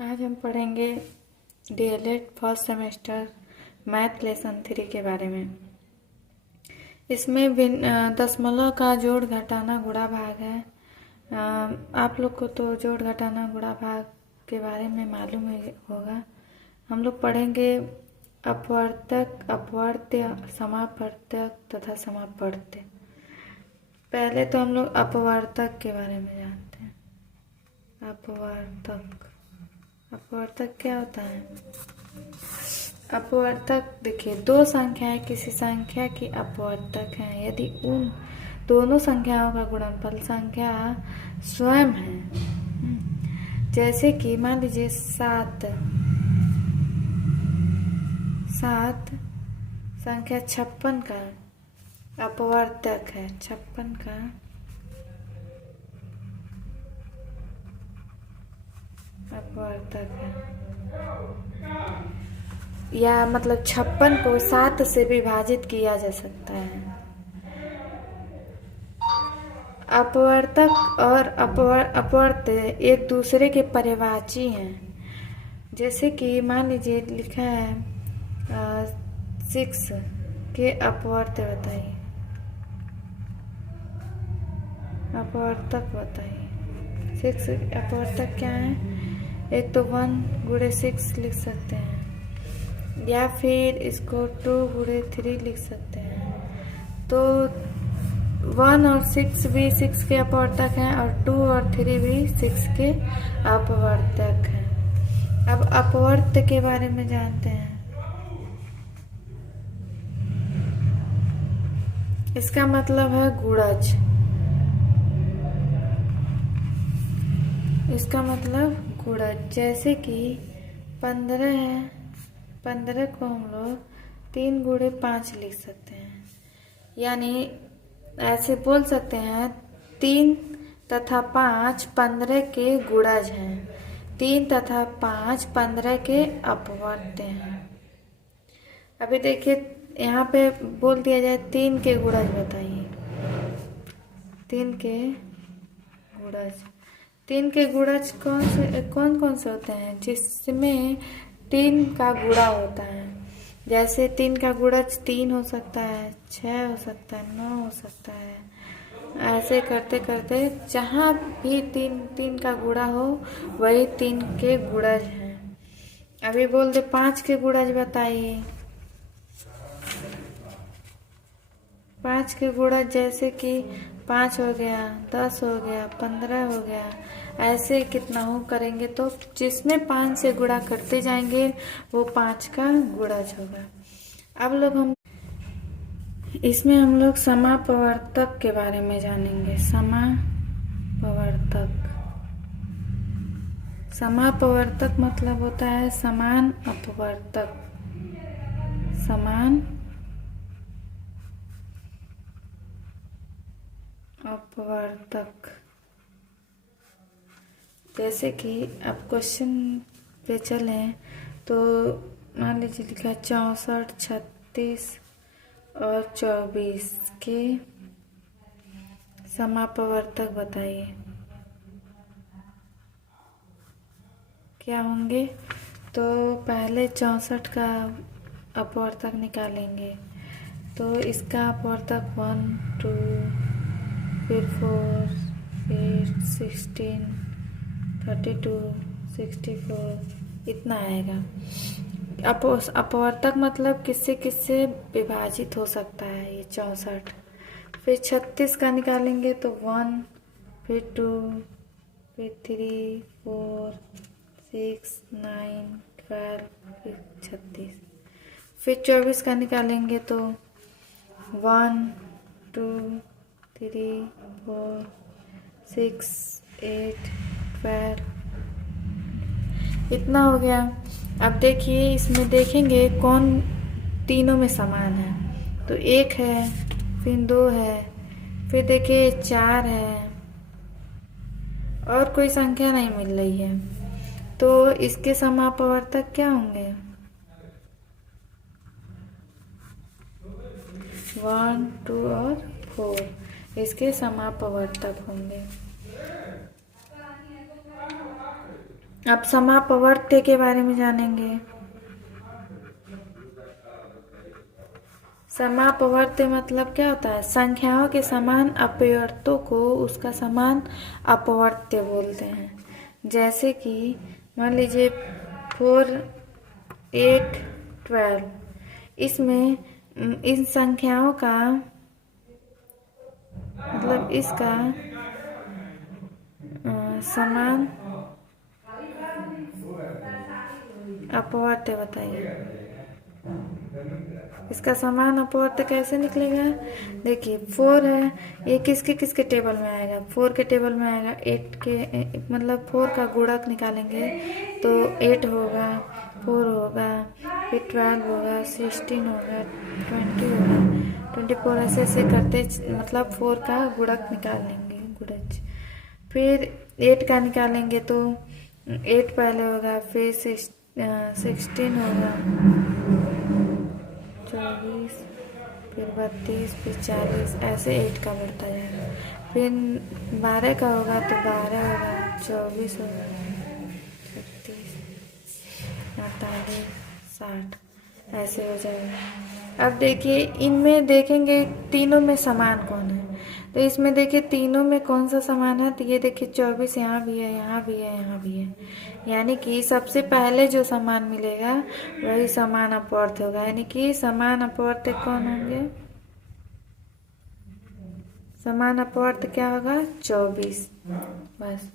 आज हम पढ़ेंगे DElEd first semester math lesson 3 के बारे में। इसमें दशमलव का जोड़ घटाना गुणा भाग है। आप लोग को तो जोड़ घटाना गुणा भाग के बारे में मालूम ही होगा। हम लोग पढ़ेंगे अपवर्तक, अपवर्त्य, समापवर्तक तथा समापवर्त्य। पहले तो हम लोग अपवर्तक के बारे में जानते हैं। अपवर्तक क्या होता है? अपवर्तक देखिए, दो संख्याएं किसी संख्या की अपवर्तक हैं यदि उन दोनों संख्याओं का गुणनफल संख्या स्वयं है। जैसे कि मान लीजिए सात संख्या 56 का अपवर्तक है। 56 का अपवर्तक है, या मतलब 56 को 7 से विभाजित किया जा सकता है। अपवर्तक और अपवर्त्य एक दूसरे के पर्यायवाची हैं। जैसे कि मान लीजिए लिखा है 6 के अपवर्त्य बताइए, अपवर्तक बताइए। 6 अपवर्तक क्या है? एक तो 1 गुणे 6 लिख सकते हैं, या फिर इसको 2 गुणे 3 लिख सकते हैं। तो 1 और 6 भी 6 के अपवर्तक हैं और 2 और 3 भी 6 के अपवर्तक हैं। अब अपवर्त्य के बारे में जानते हैं। इसका मतलब है गुणज। इसका मतलब गुणज। जैसे कि 15 है, 15 को हम लोग 3 गुणे 5 लिख सकते हैं। यानी ऐसे बोल सकते हैं 3 तथा 5 15 के गुणज हैं। 3 तथा 5 15 के अपवर्त्य हैं। अभी देखिए यहाँ पे बोल दिया जाए 3 के गुणज बताइए। 3 के गुणज, 3 के गुणज कौन कौन से होते हैं? जिसमें 3 का गुणा होता है। जैसे 3 का गुणज 3 हो सकता है, 6 हो सकता है, 9 हो सकता है। ऐसे करते करते जहाँ भी 3 का गुणा हो वही 3 के गुणज हैं। अभी बोल दे 5 के गुणज बताइए। 5 के गुणज जैसे कि 5 हो गया, 10 हो गया, 15 हो गया। ऐसे कितना हो करेंगे तो जिसमें 5 से गुणा करते जाएंगे वो 5 का गुणज होगा। अब लोग इसमें हम लोग समापवर्तक के बारे में जानेंगे। समापवर्तक मतलब होता है समान अपवर्तक। समान अपवर्तक। जैसे कि अब क्वेश्चन पे चलें तो मान लीजिए लिखा है 64, 36 और 24 के समापवर्तक बताइए क्या होंगे। तो पहले 64 का अपवर्तक निकालेंगे तो इसका अपवर्तक 1, 2, फिर 4, फिर 16, 32, 64 इतना आएगा। अपवर्तक मतलब किससे किससे विभाजित हो सकता है ये 64। फिर 36 का निकालेंगे तो 1, फिर 2, फिर 3, 4, 6, 9, 12, फिर 36। फिर 24 का निकालेंगे तो 1, 2, 3, 4, 6, 8, 12 इतना हो गया। अब देखिए इसमें देखेंगे कौन तीनों में समान है। तो 1 है, फिर 2 है, फिर देखिए 4 है और कोई संख्या नहीं मिल रही है। तो इसके समापवर्तक क्या होंगे? 1, 2 और 4 इसके समापवर्तक होंगे। अब समापवर्त्य के बारे में जानेंगे। समापवर्त्य मतलब क्या होता है? संख्याओं के समान अपवर्त्यों को उसका समान अपवर्त्य बोलते हैं। जैसे कि मान लीजिए 4, 8, 12, इसमें इन संख्याओं का मतलब इसका समान अपवर्त्य बताइए। इसका समान अपवर्त्य कैसे निकलेगा? देखिए 4 है, ये किसके किसके टेबल में आएगा? 4 के टेबल में आएगा। 8 के मतलब 4 का गुणक निकालेंगे तो 8 होगा, 4 होगा, फिर 12 होगा, 16 होगा, 20 होगा, 24, ऐसे ऐसे करते मतलब 4 का गुणक निकाल लेंगे, गुणज। फिर 8 का निकालेंगे तो 8 पहले होगा, फिर 16 होगा, 24, फिर 32, फिर 40, ऐसे 8 का बढ़ता जाएगा। फिर 12 का होगा तो 12 होगा, 24 होगा, 36, 48, 60, ऐसे हो जाएगा। अब देखिए इनमें देखेंगे तीनों में समान कौन है, तो इसमें देखिए तीनों में कौन सा समान है? तो ये देखिए 24 यहाँ भी है, यहाँ भी है, यहाँ भी है। यानी कि सबसे पहले जो समान मिलेगा वही समान अपवर्त्य होगा। यानी कि समान अपवर्त्य कौन होंगे? समान अपवर्त्य क्या होगा? 24। बस।